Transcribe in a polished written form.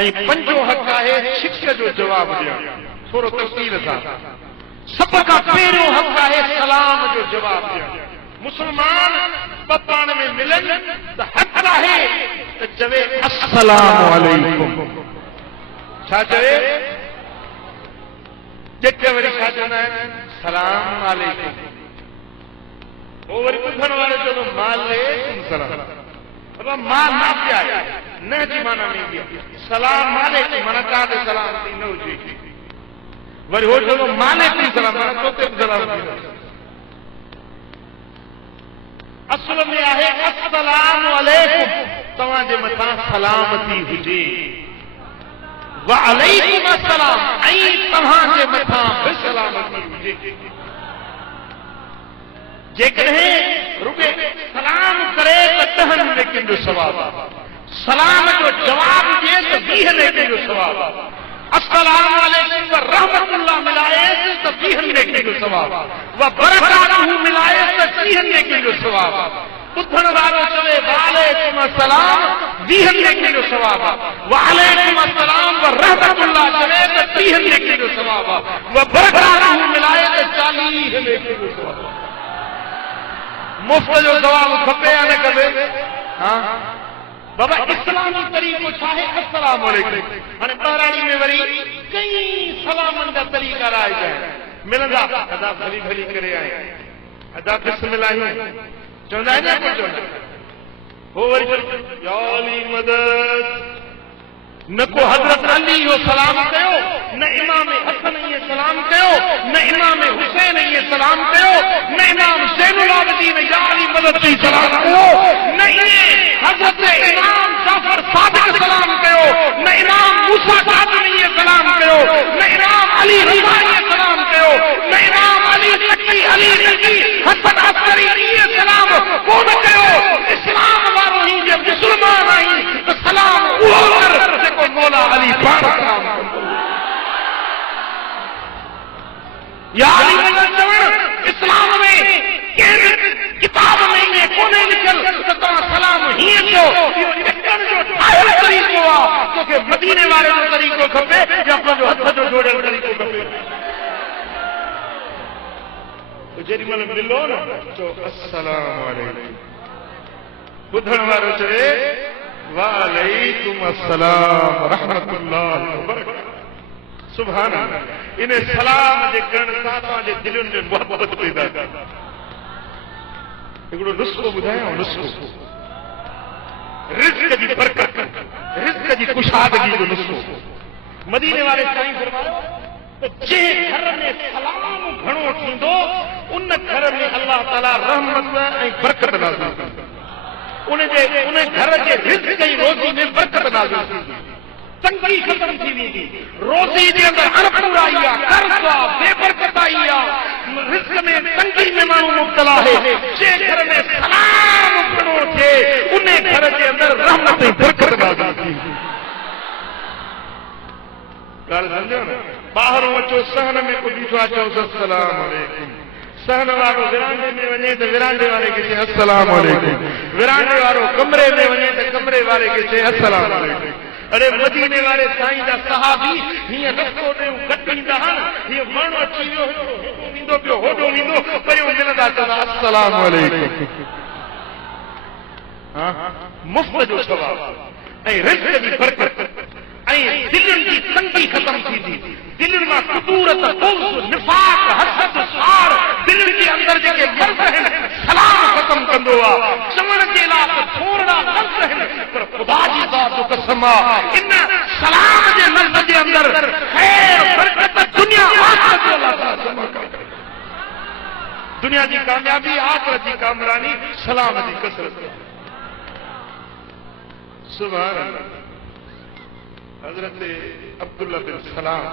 ऐं पंजो हक़ आहे शिक जो जवाब ॾियणु। थोरो तफ़सील सां सभ खां पहिरियों हक़ आहे सलाम जो जवाब ॾियणु। मुस्लमान ॿ पाण में मिलनि त हक़ आहे त चवे अस्सलामु अलैकुम। छा चवे? ॼट वरी छा चवंदा आहिनि? सलाम अलैकुम। पोइ वरी ॿुधण वारो चवंदो मालेकुम सलाम। मां ना पिया न जी माना में सलाम मालेकुम माना का ते सलाम थी न हुजे। वरी हो चवंदो मालेकुम सलाम माना तोते बि सलाम थी। असल में आहे अस्सलाम अलैकुम तव्हांजे मथां सलामती हुजे। व अलैकुम अस्सलाम ऐं तव्हांजे मथां बि सलामती हुजे। जेकॾहिं रुॻे सलाम करे त 10 नेकियुनि जो सवाब, सलाम जो जवाब ॾिए त 20 नेकियुनि जो सवाब, अस्सलाम अलैकुम व रहमतुल्लाह मिलाए त 20 नेकियुनि जो सवाब, व बरकातहू मिलाए त 30 नेकियुनि जो सवाब। ॿुधण वारो चवे वालेकुम अस्सलाम 20 नेकियुनि जो सवाब, वालेकुम अस्सलाम व रहमतुल्लाह चवे त 30 नेकियुनि जो सवाब, व बरकातहू मिलाए त 40 नेकियुनि जो सवाब। मुफ्त जो जवाब खपे या न खपे? हाँ बाबा इस्लामी तरीक़ो छा आहे? अस्सलाम वालेकुम। हाणे बहराणी में वरी कई सलामनि जा तरीक़ा राइज आहिनि। मिलंदा अदा भली भली करे आए, अदा बिस्मिल्लाह चवंदा आहिनि न चवंदा। हो वरी या अली मदद। न को हज़रत अली जो सलाम कयो, न इमाम हसन ये सलाम कयो, न इमाम हुसैन ये सलाम कयो, न इमाम ज़ैनुल आबिदीन या अली मदद जी सलाम कयो, न ये हज़रत इमाम जाफर सादिक सलाम कयो, न इमाम मूसा काज़िम ये सलाम कयो, न इमाम अली रिज़ा ये सलाम कयो, न इमाम अली नकी अली नकी हसन अस्करी ये सलाम कोन कयो। इस्लाम वारो ही जे मुस्लमान आई तो सलाम उहो कर जेको मौला अली पाण सलाम कंदो। या अली मदद चवण इस्लाम में कंहिं किताब में ये कोन्हे लिखियल त तव्हां सलाम हीअं कयो। इहो टिकण जो ठाहियल तरीक़ो आहे। तोखे मदीने वारे जो तरीक़ो खपे या पंहिंजो हथ जो जोड़ियल तरीक़ो खपे? जेॾी महिल मिलो न चओ अस्सलाम अलैकुम। ॿुधण वारो चवे वालेकुम अस्सलाम रहमतुल्लाह व बरकातहू। सुभान अल्लाह। इन सलाम जे करण सां तव्हांजे दिलनि में मोहबत पैदा कंदा। हिकिड़ो नुस्ख़ो ॿुधायां। नुस्ख़ो रिज़्क़ जी बरकत, रिज़्क़ जी कुशादगी जो नुस्ख़ो। मदीने वारे साईं फरमायो त जंहिं घर में सलाम घणो थींदो उन घर में अल्लाह ताला रहमत ऐं बरकत नाज़िल कंदो। उन घर जे रिज़्क़ ऐं रोज़ी में बरकत नाज़िल थींदी। तंगी ख़त्म थी वेंदी। रोज़ी जे अंदरि अणपूर आई आहे, कर्ज़ आहे, बेबरकत आई आहे। रिज़्क़ में तंगी में माण्हू मुब्तला आहे। जंहिं घर में सलाम घणो थिए उन घर जे अंदरि रहमत ऐं बरकत नाज़िल थींदी। ॻाल्हि सम्झो न? ॿाहिरों अचो सहन में को बीठो आहे चओ अस्सलाम अलैकुम। सहन वारो विरांडे में वञे त विरांडे वारे खे चए अस्सलाम अलैकुम। विरांडे वारो कमरे में वञे त कमरे वारे खे चए अस्सलाम अलैकुम। अरे मदीने वारे साईं जा सहाबी हीअं रस्तो ॾियूं कटींदा आहिनि। हीअं माण्हू अची वियो हेॾो वेंदो पियो होॾो वेंदो परियों मिलंदा चवंदा अस्सलाम अलैकुम। मुफ़्त जो सवाब ऐं रिज़्क़ जी बरकत ऐं दिलनि जी तंगी ख़त्म थींदी। दिलनि मां कुदूरत, बुग़्ज़, निफ़ाक़, हसद, सार दिलनि जे अंदरि जेके मर्ज़ आहिनि सलाम ख़त्म कंदो आहे। चवण जे लाइ त थोरा लफ़्ज़ आहिनि पर ख़ुदा जी ज़ात जो कसम आहे इन सलाम जे लफ़्ज़ जे अंदरि ख़ैर बरकत दुनिया आख़िरत जो अल्लाह ताला जमा करे। दुनिया जी कामयाबी, आख़िरत जी कामरानी सलाम जी कसरत। सुभान अल्लाह। हज़रत अब्दुल्लाह बिन सलाम